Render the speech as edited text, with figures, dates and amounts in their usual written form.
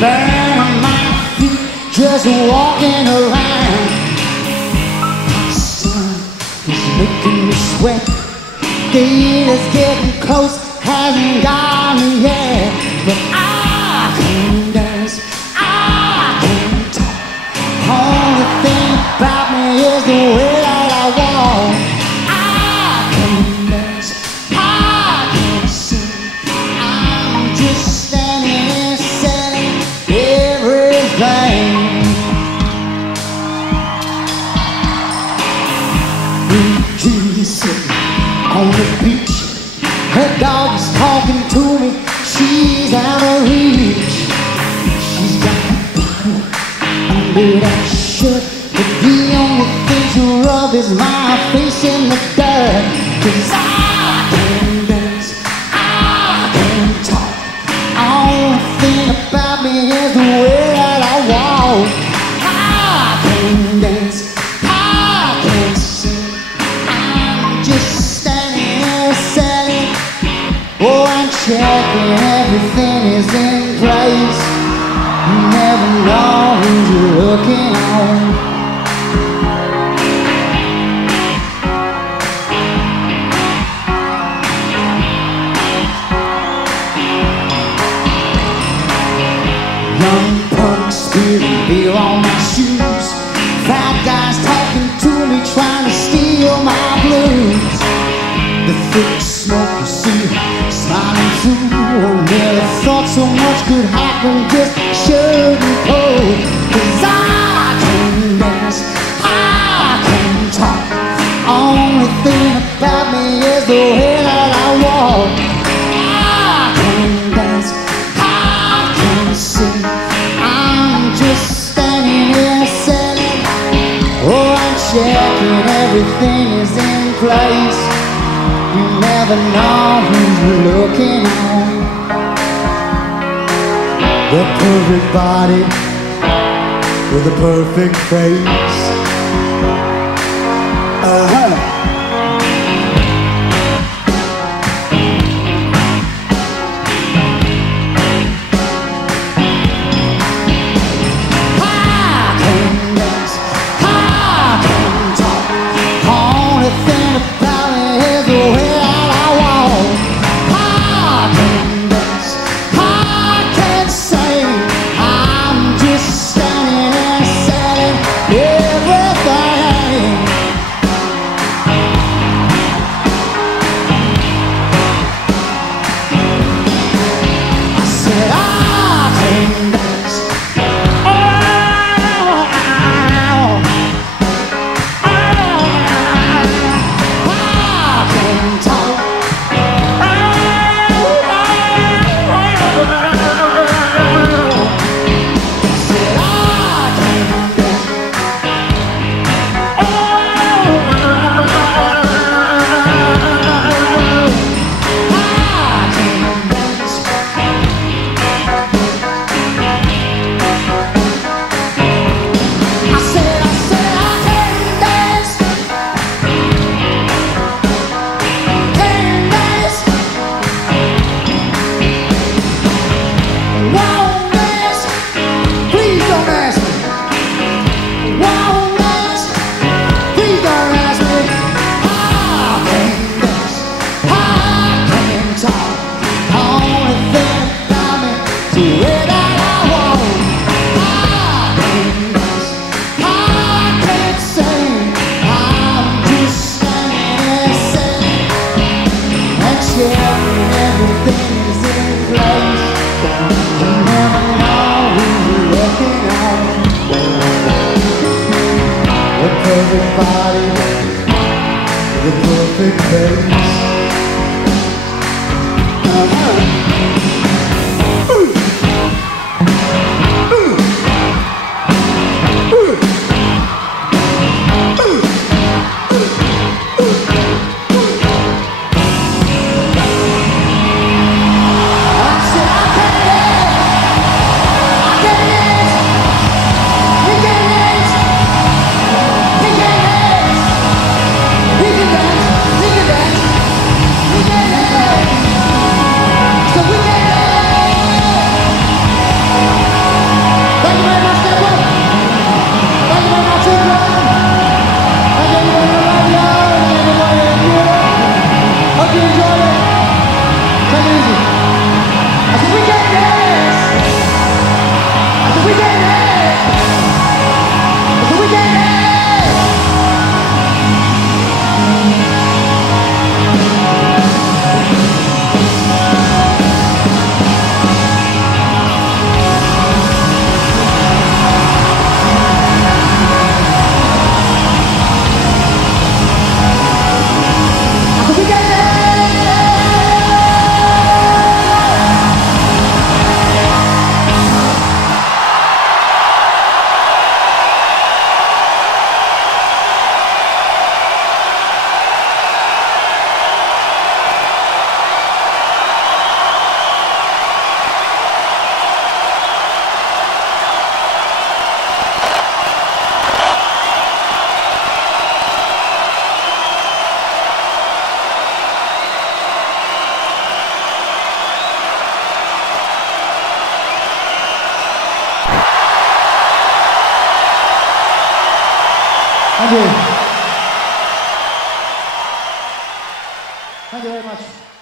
burning my feet, just walking around. The sun is making me sweat. Day is getting close, hasn't got me yet. But I can dance, I can talk. Only thing about me is the way that I walk. I can dance, I can sing. I'm just standing and selling everything. She's sitting on the beach, her dog is talking to me, she's out of reach. She's got a bottle under that shirt, but the only thing to rub is my face in the dirt. 'Cause I can dance, I can talk. Only thing about me is the way that I walk. I can dance, I can sing. I'm just standing there selling. Oh, I'm checking everything is in place. You never know who you're looking on. Young punk spilling beer on my shoes. Fat guys talking to me, trying to steal my blues. The thick smoke you see, smiling through. I never thought so much could happen, just shouldn't go. 'Cause I can dance, I can talk. Only thing about me is the way that I walk. I can dance, I can sing. I'm just standing here selling. Oh, I'm checking everything is in place. You never know who you're looking on. The perfect body with a perfect face. Everybody, the perfect face. We can dance, Thank you very much.